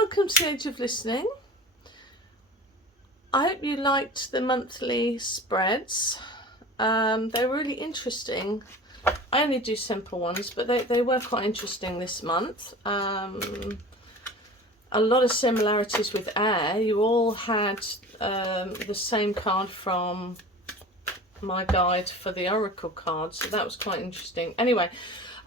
welcome to the Age of Listening. I hope you liked the monthly spreads. They're really interesting. I only do simple ones, but they were quite interesting this month. A lot of similarities with air. You all had the same card from my guide for the Oracle card, so that was quite interesting. Anyway,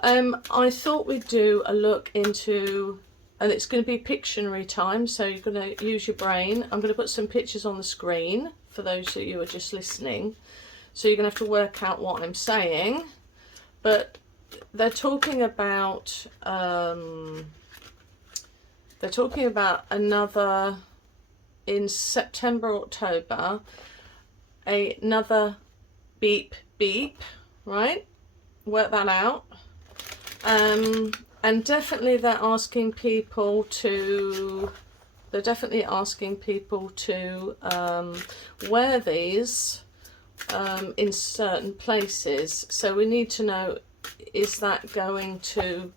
I thought we'd do a look into, and it's going to be Pictionary time, so you're going to use your brain. I'm going to put some pictures on the screen for those of you who are just listening, so you're going to have to work out what I'm saying. But they're talking about another, in September, October, another beep beep, right? Work that out. And definitely they're asking people to wear these in certain places. So we need to know, is that going to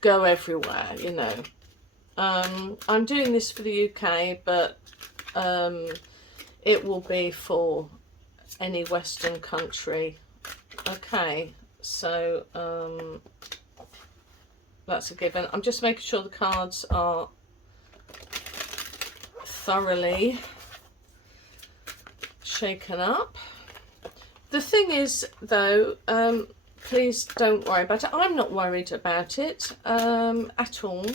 go everywhere, you know? I'm doing this for the UK, but it will be for any Western country. Okay, so that's a given. I'm just making sure the cards are thoroughly shaken up. The thing is, though, please don't worry about it. I'm not worried about it at all.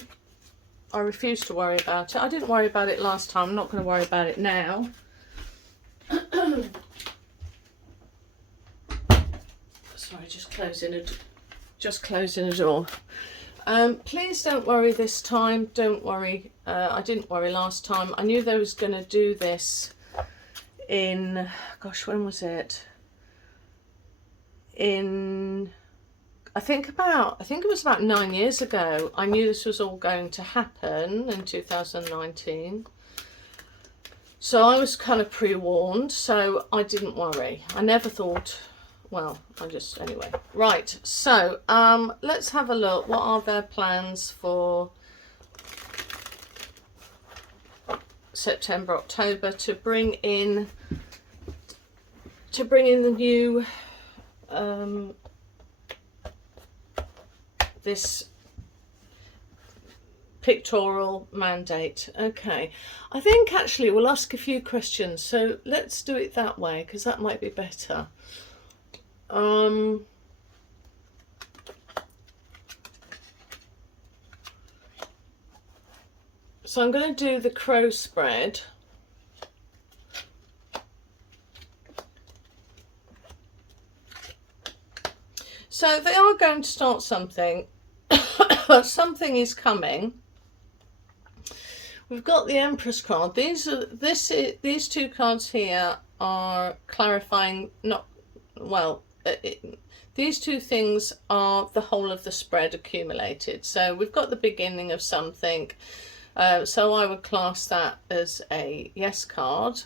I refuse to worry about it. I didn't worry about it last time. I'm not going to worry about it now. Sorry, just closing a door. Please don't worry this time. Don't worry. I didn't worry last time. I knew they was going to do this in, gosh, when was it? I think it was about 9 years ago. I knew this was all going to happen in 2019. So I was kind of pre-warned, so I didn't worry. I never thought, well, anyway. Right, so let's have a look. What are their plans for September, October to bring in the new this pictorial mandate. Okay, I think actually we'll ask a few questions, so let's do it that way because that might be better. So I'm going to do the crow spread. So they are going to start something. Something is coming. We've got the Empress card. These two cards here are clarifying. These two things are the whole of the spread accumulated. So we've got the beginning of something. So I would class that as a yes card.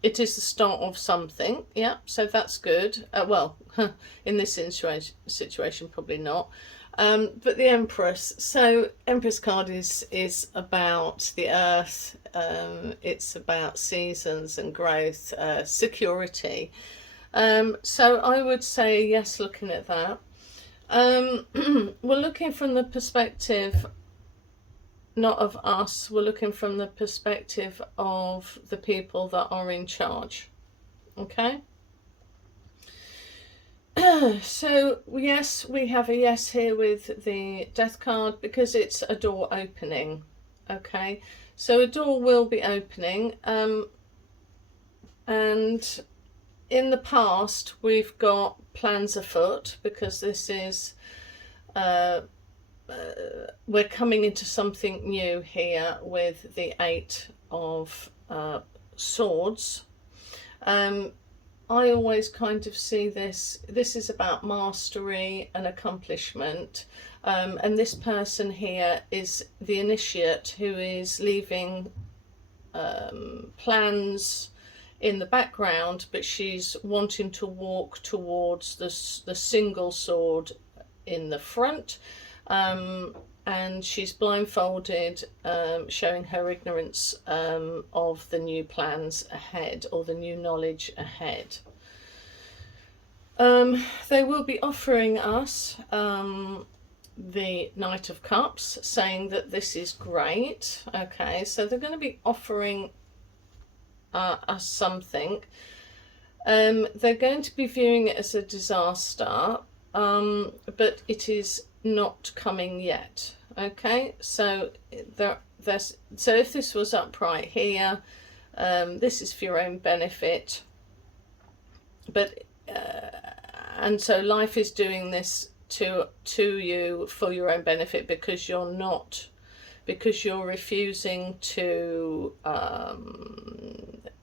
It is the start of something, yeah, so that's good. Well, in this situation, probably not. But the Empress, so Empress card is about the earth. It's about seasons and growth, security. So I would say yes, looking at that. We're looking from the perspective not of us, we're looking from the perspective of the people that are in charge. Okay, so yes, we have a yes here with the Death card because it's a door opening. Okay, so a door will be opening, and in the past we've got plans afoot because this is we're coming into something new here with the Eight of Swords. I always kind of see this is about mastery and accomplishment, and this person here is the initiate who is leaving plans in the background, but she's wanting to walk towards the single sword in the front. and she's blindfolded, showing her ignorance of the new plans ahead, or the new knowledge ahead. They will be offering us the Knight of Cups, saying that this is great. Okay, so they're going to be offering us something. They're going to be viewing it as a disaster, but it is not coming yet. Okay, so so if this was upright here, this is for your own benefit, but and so life is doing this to you for your own benefit, because you're refusing to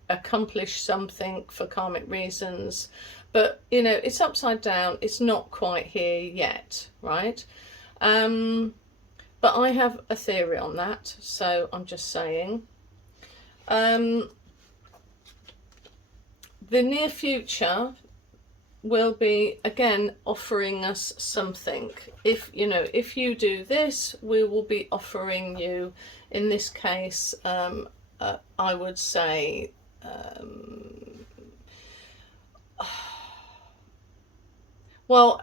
accomplish something for karmic reasons. But you know, it's upside down, it's not quite here yet, right? But I have a theory on that, so I'm just saying. The near future will be again offering us something. If you know, if you do this, we will be offering you, in this case, I would say, well,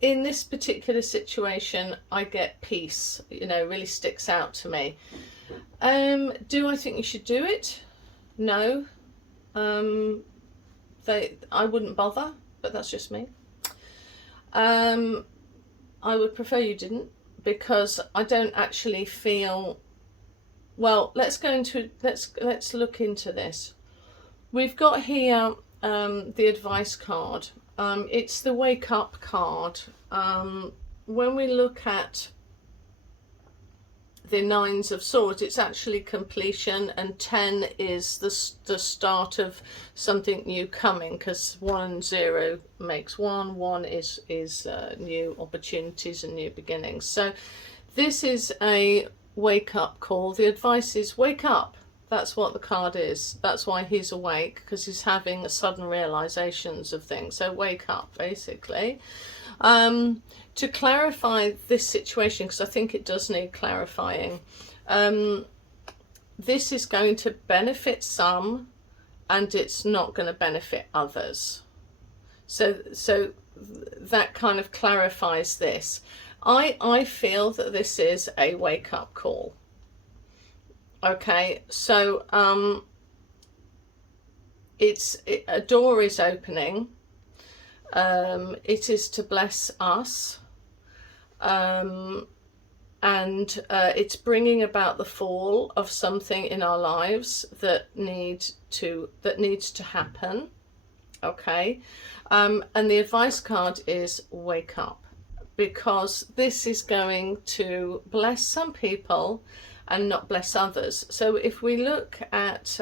in this particular situation, I get peace, you know, really sticks out to me. Do I think you should do it? No. I wouldn't bother, but that's just me. I would prefer you didn't, because I don't actually feel, well, let's look into this. We've got here the advice card. It's the wake up card. When we look at the Nines of Swords, it's actually completion, and 10 is the start of something new coming, because 1 and 0 makes 1. 1 is new opportunities and new beginnings. So this is a wake up call. The advice is wake up. That's what the card is. That's why he's awake, because he's having sudden realizations of things. So wake up, basically. To clarify this situation, because I think it does need clarifying, this is going to benefit some, and it's not going to benefit others. So that kind of clarifies this. I feel that this is a wake-up call. Okay, so a door is opening. It is to bless us, and it's bringing about the fall of something in our lives that needs to happen. Okay, and the advice card is wake up, because this is going to bless some people and not bless others. So if we look at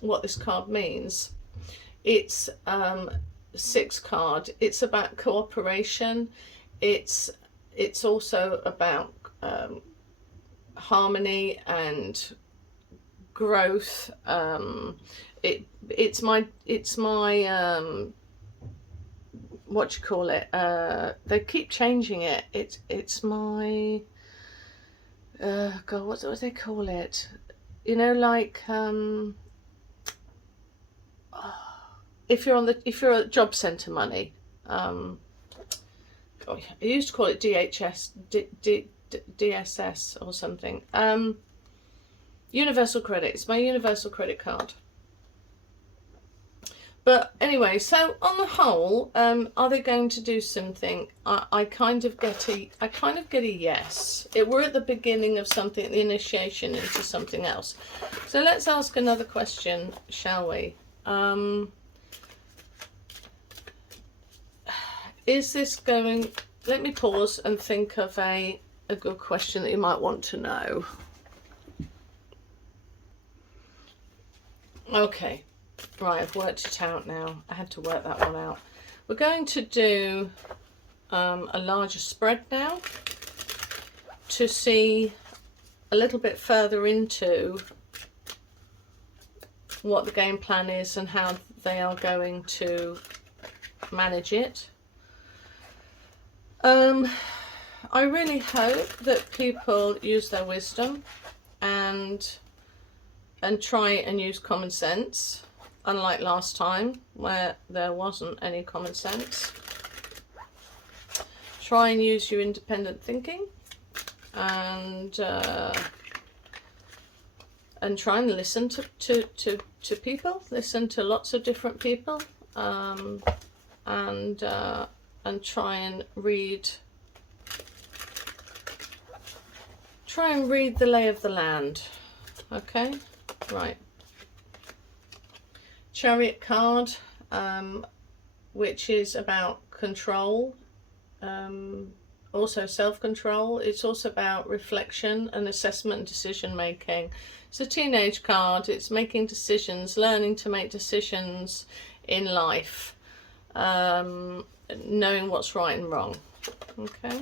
what this card means, it's 6 card. It's about cooperation. It's also about harmony and growth. It's my what do you call it? They keep changing it. It's my God, what do they call it? You know, like if you're at job centre money, I used to call it DSS or something. Universal credit. It's my universal credit card. But anyway, so on the whole, are they going to do something? I kind of get a yes. We're at the beginning of something, the initiation into something else. So let's ask another question, shall we? Is this going? Let me pause and think of a good question that you might want to know. Okay. Right, I've worked it out now. I had to work that one out. We're going to do a larger spread now to see a little bit further into what the game plan is and how they are going to manage it. I really hope that people use their wisdom and try and use common sense, unlike last time where there wasn't any common sense. Try and use your independent thinking, and try and listen to people, listen to lots of different people, and try and read the lay of the land. Okay, right. Chariot card, which is about control, also self-control. It's also about reflection and assessment and decision making. It's a teenage card. It's making decisions, learning to make decisions in life, knowing what's right and wrong. Okay.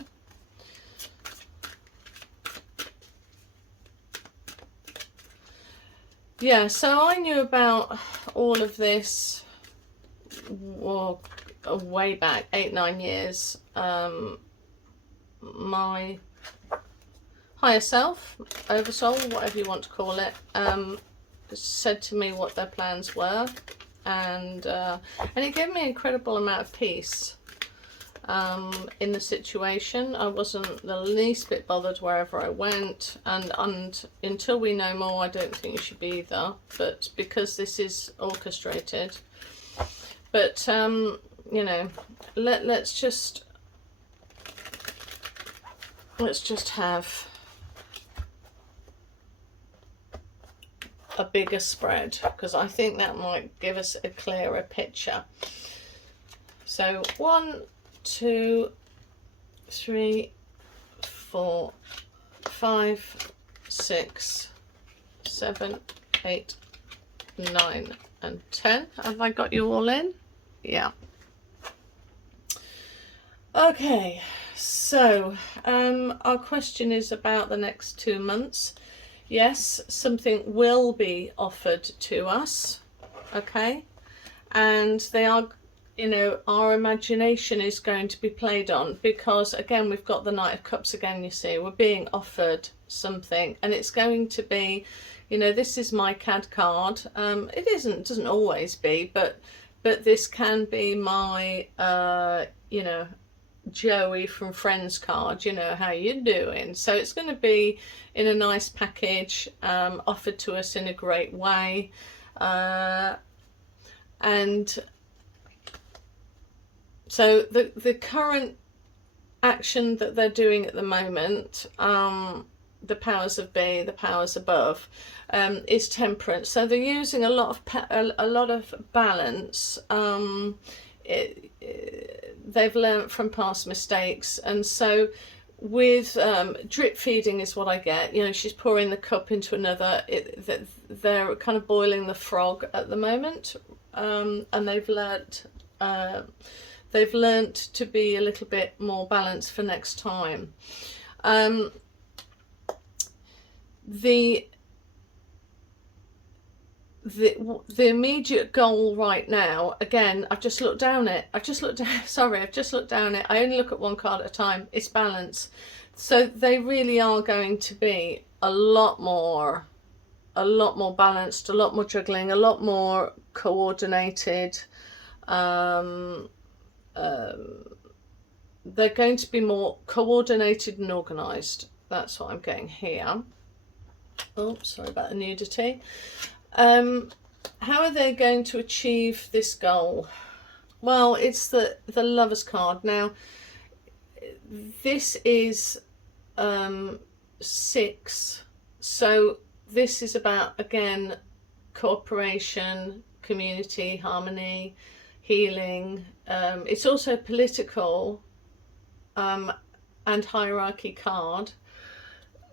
Yeah, so I knew about all of this, well, way back, 8-9 years. My higher self, oversoul, whatever you want to call it, said to me what their plans were, and it gave me an incredible amount of peace in the situation. I wasn't the least bit bothered wherever I went, and until we know more, I don't think you should be either, but because this is orchestrated. But you know, let's just have a bigger spread, because I think that might give us a clearer picture. So 1, 2, 3, 4, 5, 6, 7, 8, 9 and 10. Have I got you all in? Yeah. Okay, so our question is about the next 2 months. Yes, something will be offered to us, okay, and they are, you know, our imagination is going to be played on, because again we've got the Knight of Cups again. You see, we're being offered something, and it's going to be, you know, this is my CAD card. It doesn't always be, but this can be my you know, Joey from Friends card, you know, how you doing? So it's going to be in a nice package, offered to us in a great way, and so the current action that they're doing at the moment, the powers of be, the powers above, is temperance. So they're using a lot of balance. They've learnt from past mistakes, and so with drip feeding is what I get. You know, she's pouring the cup into another. They're kind of boiling the frog at the moment, and they've learnt to be a little bit more balanced for next time. The immediate goal right now, again, I've just looked down it. Sorry, I've just looked down it. I only look at one card at a time. It's balance. So they really are going to be a lot more balanced, a lot more juggling, a lot more coordinated. They're going to be more coordinated and organised. That's what I'm getting here. Oh, sorry about the nudity. How are they going to achieve this goal? Well, it's the Lovers card. Now, this is 6, so this is about, again, cooperation, community, harmony, healing. It's also political and hierarchy card.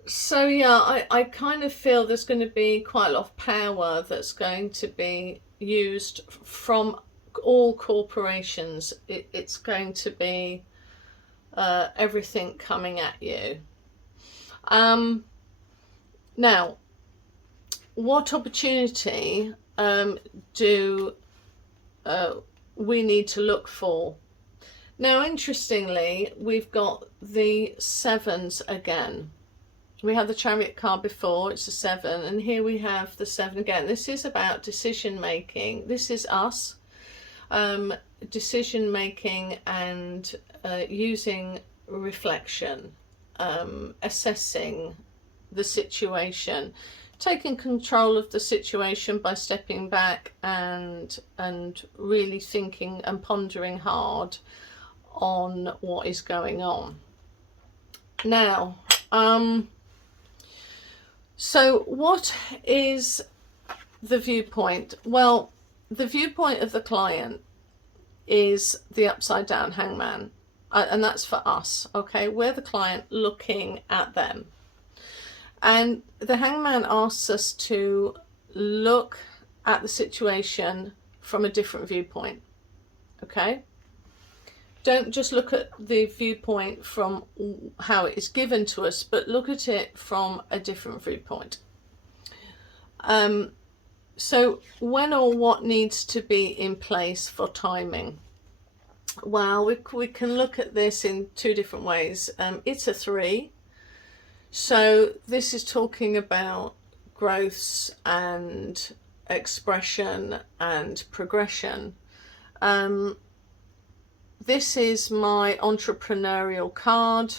So yeah, I kind of feel there's going to be quite a lot of power that's going to be used from all corporations. It's going to be everything coming at you. Now, what opportunity do we need to look for? Now, interestingly, we've got the sevens again. We had the Chariot card before, it's a 7, and here we have the 7 again. This is about decision making. This is us, decision making and using reflection, assessing the situation, taking control of the situation by stepping back and really thinking and pondering hard on what is going on. Now, so what is the viewpoint? Well, the viewpoint of the client is the upside down hangman, and that's for us, okay? We're the client looking at them. And the hangman asks us to look at the situation from a different viewpoint, okay? Don't just look at the viewpoint from how it is given to us, but look at it from a different viewpoint. So when or what needs to be in place for timing? Well, we can look at this in 2 different ways. It's a 3. So this is talking about growths and expression and progression. This is my entrepreneurial card.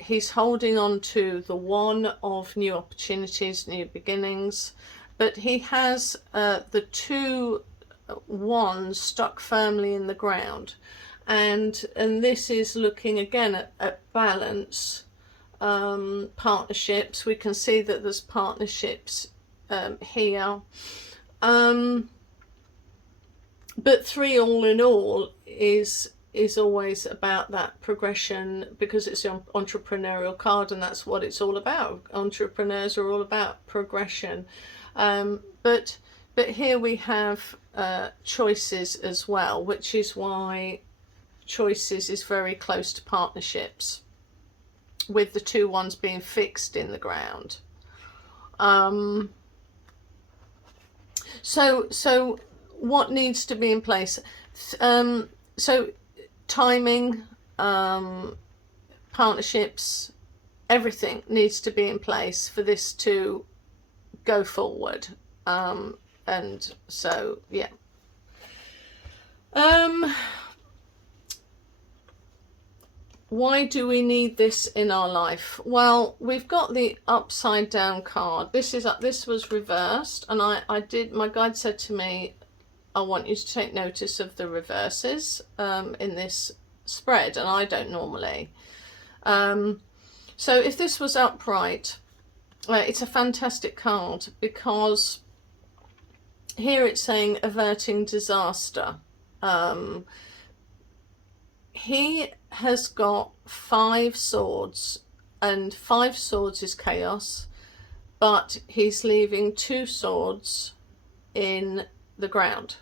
He's holding on to the 1 of new opportunities, new beginnings, but he has the 2 wands stuck firmly in the ground, and this is looking again at balance, partnerships. We can see that there's partnerships here. But 3 all in all is always about that progression, because it's an entrepreneurial card, and that's what it's all about. Entrepreneurs are all about progression. But here we have choices as well, which is why choices is very close to partnerships, with the 2 ones being fixed in the ground. So what needs to be in place? So timing, partnerships, everything needs to be in place for this to go forward. And so, yeah. Why do we need this in our life? Well, we've got the upside down card. This was reversed, and my guide said to me, I want you to take notice of the reverses in this spread, and I don't normally. So if this was upright, it's a fantastic card, because here it's saying averting disaster. He has got 5 swords, and 5 swords is chaos, but he's leaving 2 swords in the ground,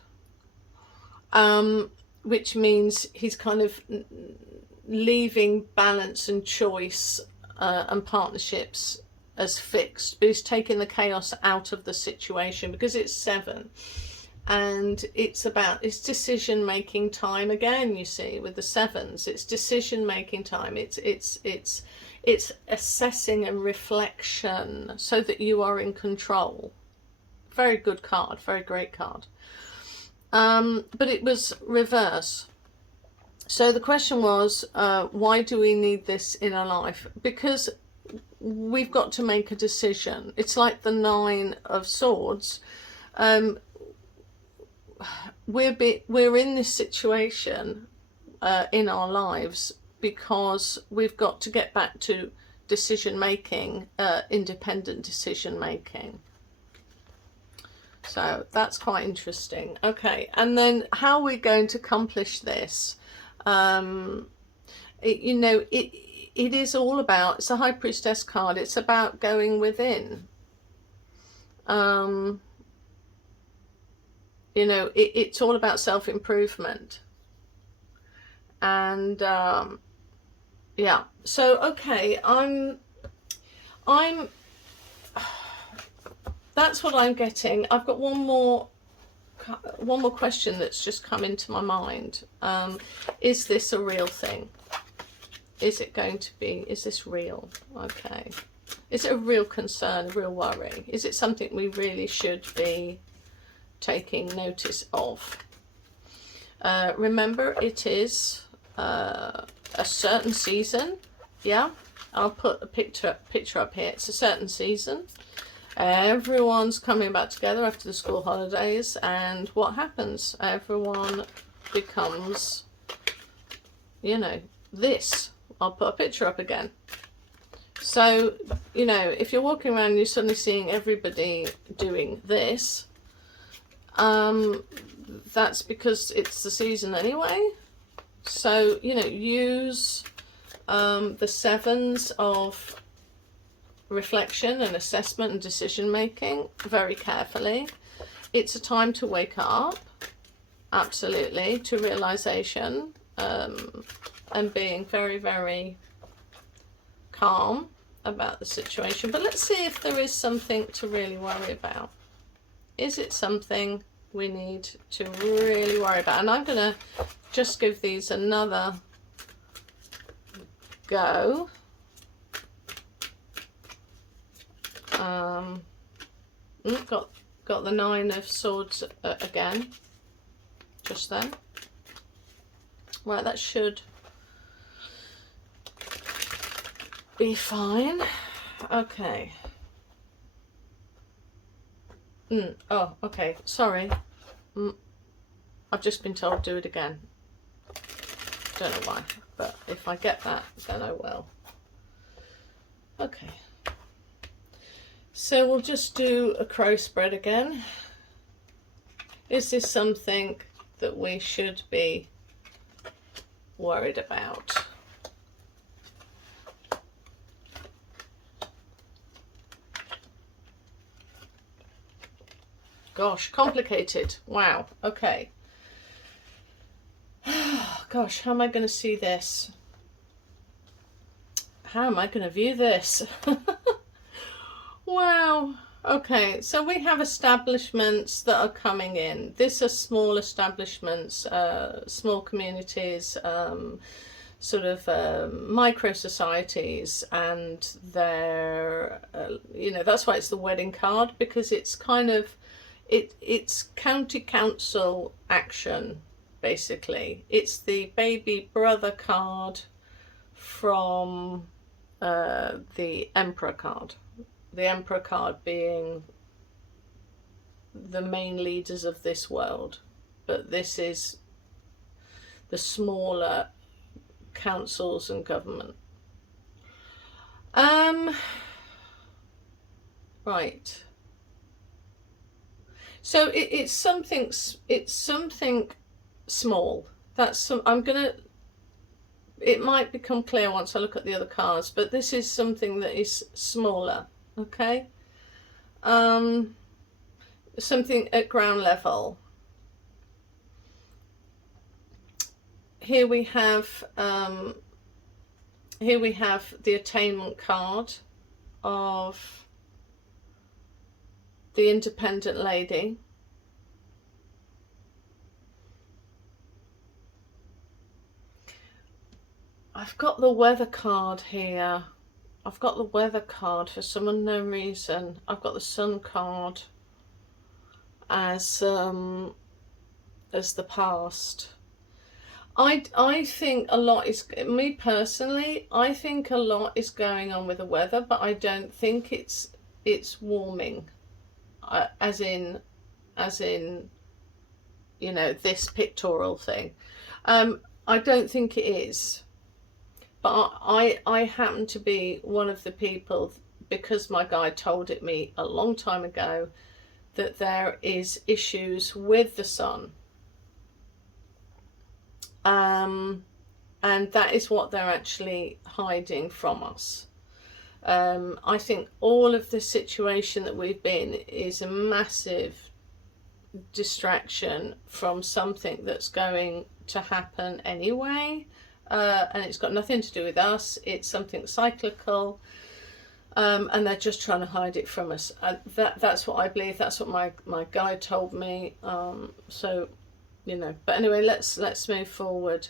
which means he's kind of leaving balance and choice and partnerships as fixed, but he's taking the chaos out of the situation, because it's 7 and it's decision making time again. You see, with the 7s, it's decision making time. It's assessing and reflection so that you are in control. Very good card, very great card. But it was reverse. So the question was, why do we need this in our life? Because we've got to make a decision. It's like the 9 of Swords. We're in this situation in our lives because we've got to get back to decision making, independent decision making. So that's quite interesting. Okay, and then how are we going to accomplish this? It is all about, it's a High Priestess card, it's about going within. It's all about self-improvement. And yeah, so okay, that's what I'm getting. I've got one more one more question that's just come into my mind. Is this a real thing? Is it going to be, is this real? Okay. Is it a real concern, a real worry? Is it something we really should be taking notice of? Remember, it is a certain season. Yeah, I'll put a picture up here. It's a certain season. Everyone's coming back together after the school holidays, and what happens? Everyone becomes, you know, this. I'll put a picture up again. So, you know, if you're walking around and you're suddenly seeing everybody doing this, that's because it's the season anyway. So, you know, use the sevens of reflection and assessment and decision making very carefully. It's a time to wake up, absolutely, to realization, and being very, very calm about the situation. But let's see if there is something to really worry about. Is it something we need to really worry about? And I'm going to just give these another go. Got the Nine of Swords again, just then. Right, that should be fine. Okay. Oh, okay, sorry. I've just been told do it again. Don't know why, but if I get that, then I will. Okay. So we'll just do a crow spread again. Is this something that we should be worried about? Gosh, complicated. Wow. Okay. Gosh, how am I going to see this? How am I going to view this? Wow. Okay, so we have establishments that are coming in. These are small establishments, small communities, sort of micro societies, and they're, you know, that's why it's the wedding card, because it's kind of, it's county council action, basically. It's the baby brother card from the Emperor card. The Emperor card being the main leaders of this world, but this is the smaller councils and government. Right. So it's something small. That's some. I'm gonna. It might become clear once I look at the other cards, but this is something that is smaller. Okay, something at ground level. Here we have the attainment card of the independent lady. I've got the weather card here. I've got the weather card for some unknown reason. I've got the sun card as the past. I think a lot is, me personally, I think a lot is going on with the weather, but I don't think it's warming, as in, you know, this pictorial thing. I don't think it is. But I happen to be one of the people, because my guide told it me a long time ago, that there is issues with the sun. And that is what they're actually hiding from us. I think all of the situation that we've been is a massive distraction from something that's going to happen anyway. And it's got nothing to do with us. It's something cyclical. and they're just trying to hide it from us. That's what I believe. That's what my guide told me. So, you know. But anyway, let's move forward.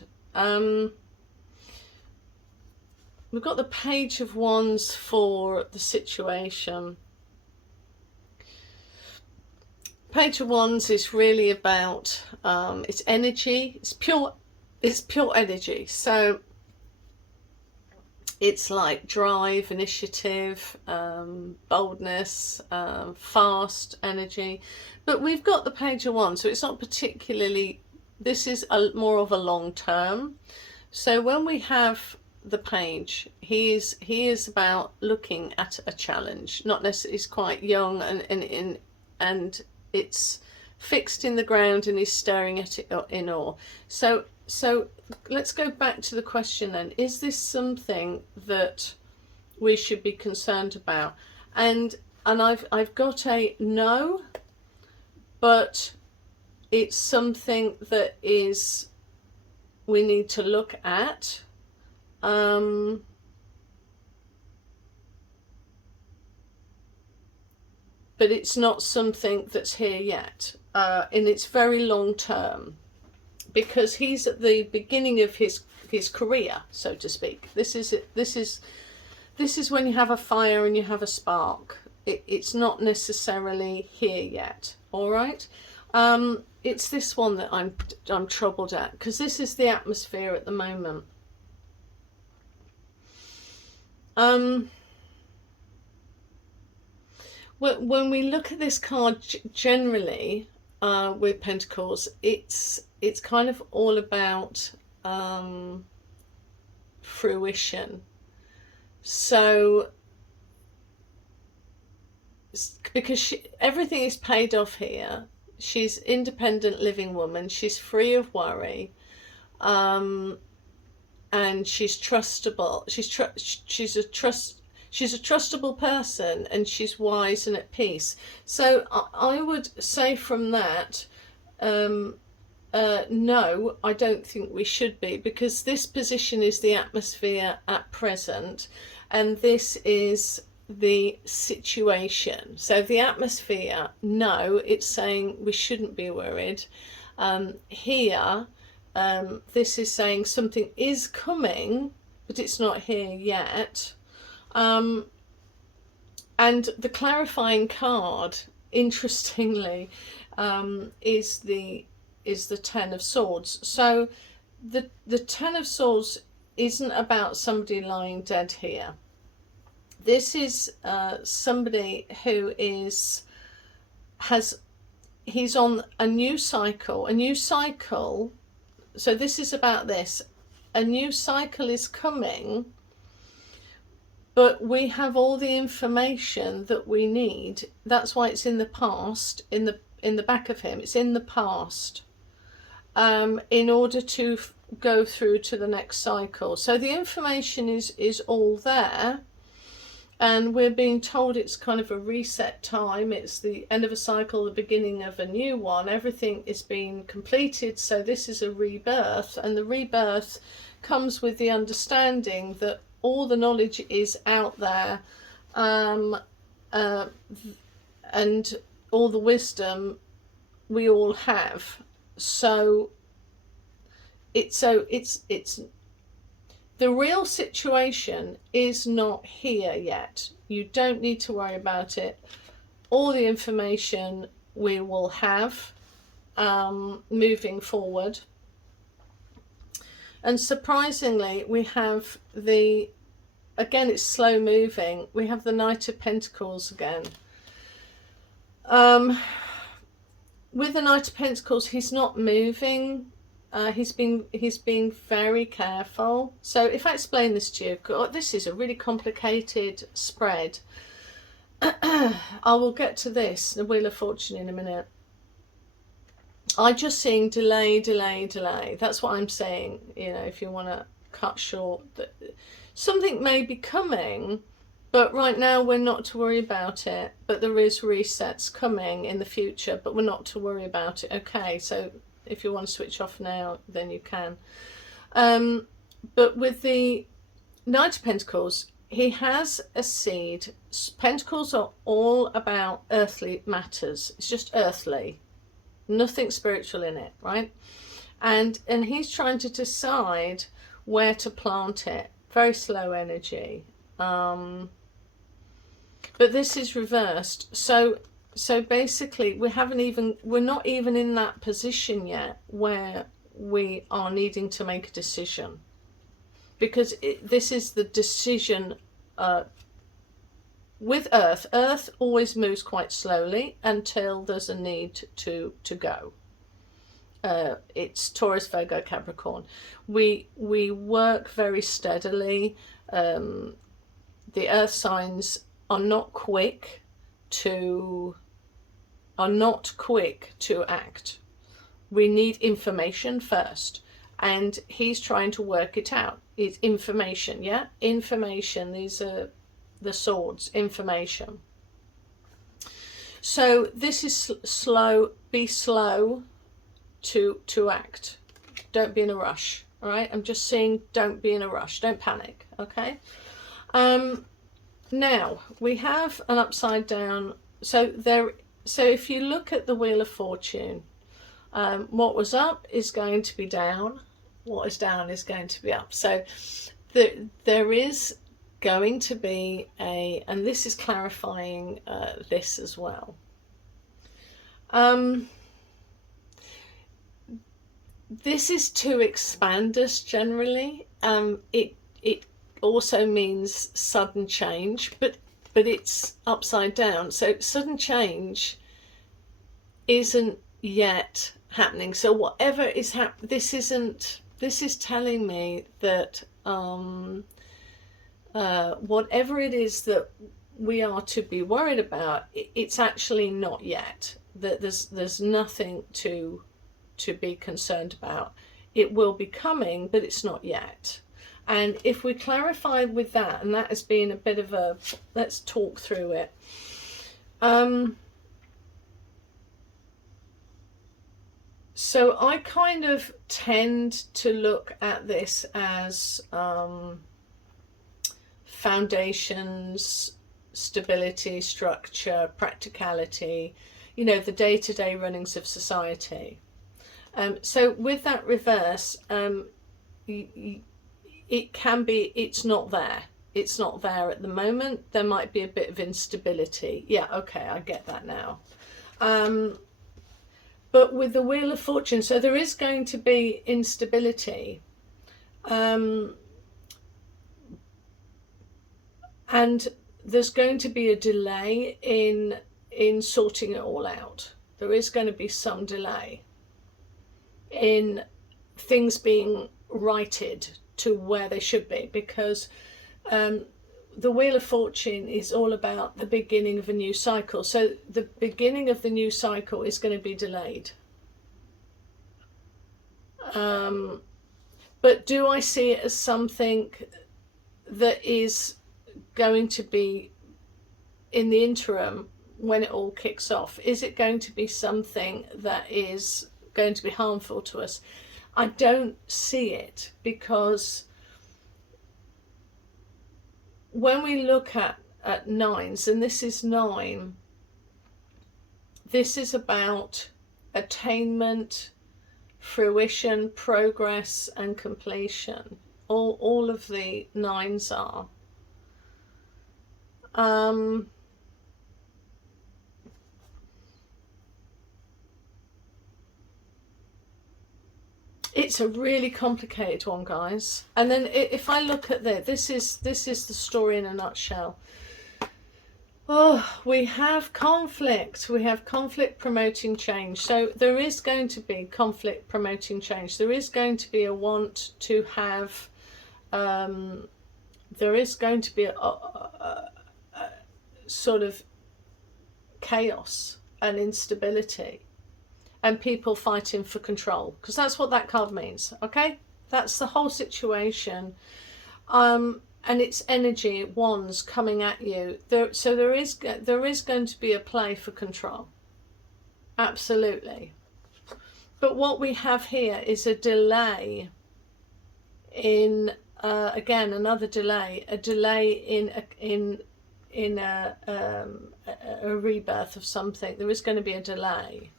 We've got the Page of Wands for the situation. Page of Wands is really about it's energy. It's pure energy. So it's like drive, initiative, boldness, fast energy. But we've got the Page of Wands, so it's not particularly, this is more of a long term. So when we have the page, he is about looking at a challenge, not necessarily. He's quite young, and it's fixed in the ground, and he's staring at it in awe. So let's go back to the question then. Is this something that we should be concerned about? And I've got a no, but it's something that is we need to look at. But it's not something that's here yet, and it's very long term, because he's at the beginning of his career, so to speak. This is when you have a fire and you have a spark. It's not necessarily here yet. All right. It's this one that I'm troubled at, because this is the atmosphere at the moment. When we look at this card generally, with Pentacles, it's kind of all about fruition. So because everything is paid off here, she's independent living woman, she's free of worry, and she's trustable. She's a trustable person, and she's wise and at peace. So I would say from that, no, I don't think we should be, because this position is the atmosphere at present, and this is the situation. So the atmosphere, no, it's saying we shouldn't be worried. Here, this is saying something is coming, but it's not here yet. And the clarifying card, interestingly, is the Ten of Swords. So the Ten of Swords isn't about somebody lying dead here. This is somebody who he's on a new cycle. So this is about this. A new cycle is coming, but we have all the information that we need. That's why it's in the past, in the back of him. It's in the past, in order to go through to the next cycle. So the information is all there, and we're being told it's kind of a reset time. It's the end of a cycle, the beginning of a new one. Everything is being completed, so this is a rebirth, and the rebirth comes with the understanding that all the knowledge is out there, and all the wisdom we all have. So it's the real situation is not here yet. You don't need to worry about it. All the information we will have moving forward. And surprisingly, we have again, it's slow moving. We have the Knight of Pentacles again. With the Knight of Pentacles, he's not moving. He's being very careful. So if I explain this to you, this is a really complicated spread. I will get to this, the Wheel of Fortune, in a minute. I'm just seeing delay. That's what I'm saying. You know, if you want to cut short, something may be coming, but right now we're not to worry about it. But there is resets coming in the future, but we're not to worry about it. Okay, so if you want to switch off now, then you can. But with the Knight of Pentacles, he has a seed. Pentacles are all about earthly matters. It's just earthly, nothing spiritual in it, right? And he's trying to decide where to plant it. Very slow energy. But this is reversed. So basically we're not even in that position yet where we are needing to make a decision, because this is the decision with Earth. Earth always moves quite slowly until there's a need to go. It's Taurus, Virgo, Capricorn. We work very steadily. The Earth signs are not quick to act. We need information first, and he's trying to work it out. It's information, yeah? Information. These are the swords, information. So this is slow. Be slow to act. Don't be in a rush, all right? I'm just saying, don't be in a rush. Don't panic, okay? Now, we have an upside down. So if you look at the Wheel of Fortune, what was up is going to be down. What is down is going to be up. So there is going to be and this is clarifying this as well. This is to expand us generally. It also means sudden change, but it's upside down. So sudden change isn't yet happening. So whatever is happening, this is telling me that whatever it is that we are to be worried about, it's actually not yet. That there's nothing to be concerned about. It will be coming, but it's not yet. And if we clarify with that, and that has been a bit of a, let's talk through it. So I kind of tend to look at this as foundations, stability, structure, practicality, you know, the day-to-day runnings of society. So with that reverse, it can be, it's not there. It's not there at the moment. There might be a bit of instability. Yeah, okay, I get that now. But with the Wheel of Fortune, so there is going to be instability. And there's going to be a delay in sorting it all out. There is going to be some delay in things being righted to where they should be, because the Wheel of Fortune is all about the beginning of a new cycle. So the beginning of the new cycle is going to be delayed. But do I see it as something that is going to be in the interim when it all kicks off? Is it going to be something that is going to be harmful to us? I don't see it, because when we look at nines, and this is 9, this is about attainment, fruition, progress and completion. All of the 9s are. It's a really complicated one, guys. And then if I look at this is the story in a nutshell. Oh, we have conflict. We have conflict promoting change. So there is going to be conflict promoting change. There is going to be a want to have, there is going to be a sort of chaos and instability. And people fighting for control, because that's what that card means, okay? That's the whole situation. And it's energy, wands coming at you. So there is going to be a play for control. Absolutely. But what we have here is a delay in again, another delay, a delay in a rebirth of something. There is going to be a delay.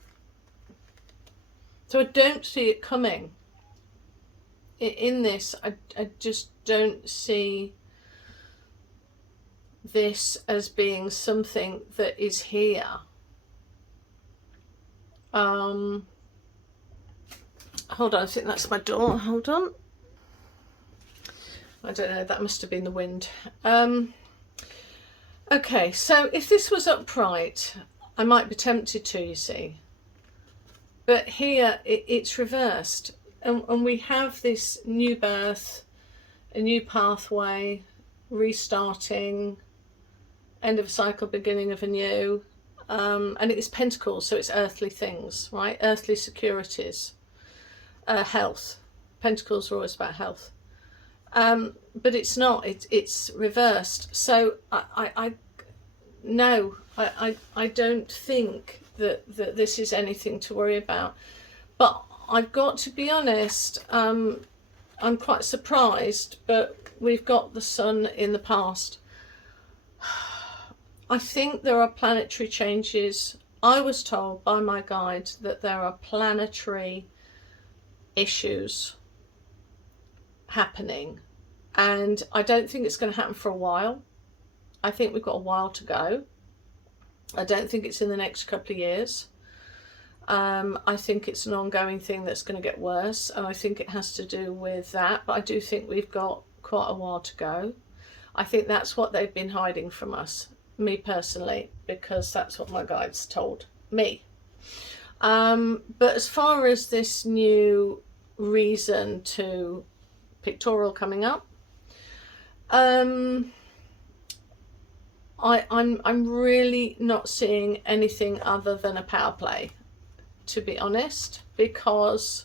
So I don't see it coming. In this, I just don't see this as being something that is here. Hold on, I think that's my door. Hold on. I don't know, that must have been the wind. Okay, so if this was upright, I might be tempted to, you see. But here, it's reversed. And we have this new birth, a new pathway, restarting, end of a cycle, beginning of a new. And it's pentacles, so it's earthly things, right? Earthly securities, health. Pentacles are always about health. But it's not, it's reversed. So I don't think that this is anything to worry about. But I've got to be honest, I'm quite surprised, but we've got the sun in the past. I think there are planetary changes. I was told by my guide that there are planetary issues happening, and I don't think it's going to happen for a while. I think we've got a while to go. I don't think it's in the next couple of years. I think it's an ongoing thing that's going to get worse, and I think it has to do with that, but I do think we've got quite a while to go. I think that's what they've been hiding from us, me personally, because that's what my guides told me. But as far as this new reason to pictorial coming up, I'm really not seeing anything other than a power play, to be honest, because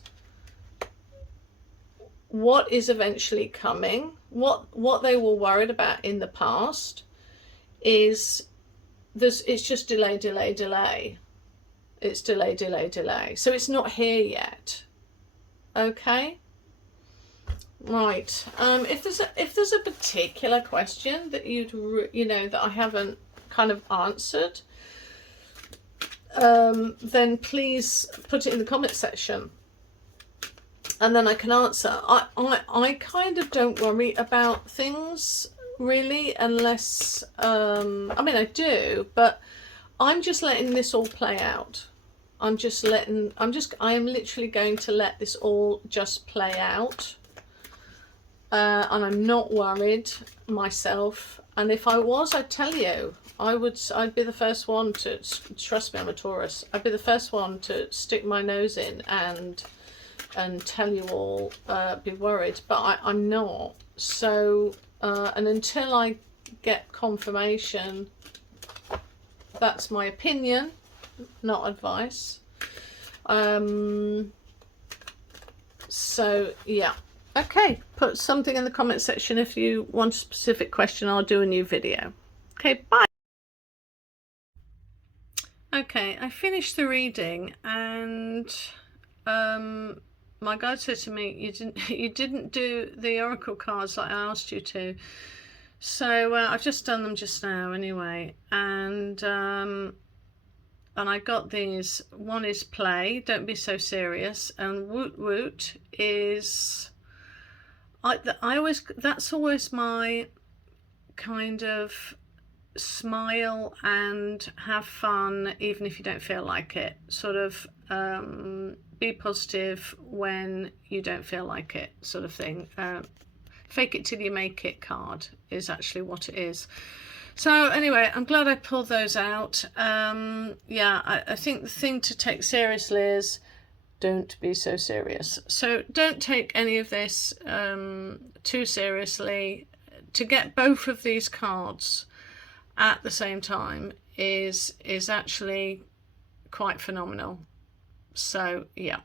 what is eventually coming, what they were worried about in the past is this, it's just delay. It's delay. So it's not here yet. Okay. Right. If there's a particular question that that I haven't kind of answered, then please put it in the comment section, and then I can answer. I kind of don't worry about things really, unless I mean I do, but I'm just letting this all play out. I am literally going to let this all just play out. And I'm not worried myself. And if I was, I'd tell you. I'd be the first one to, trust me, I'm a Taurus. I'd be the first one to stick my nose in and tell you all, be worried. But I'm not. So, and until I get confirmation, that's my opinion, not advice. So, yeah. Okay, put something in the comment section if you want a specific question. I'll do a new video. Okay, bye. Okay, I finished the reading, and my guide said to me, you didn't do the oracle cards like I asked you to. So I've just done them just now anyway, and I got these. One is play, don't be so serious, and woot woot is, that's always my kind of smile and have fun even if you don't feel like it, sort of be positive when you don't feel like it, sort of thing. Fake it till you make it card is actually what it is. So anyway, I'm glad I pulled those out. Yeah, I think the thing to take seriously is don't be so serious. So don't take any of this too seriously. To get both of these cards at the same time is actually quite phenomenal. So yeah.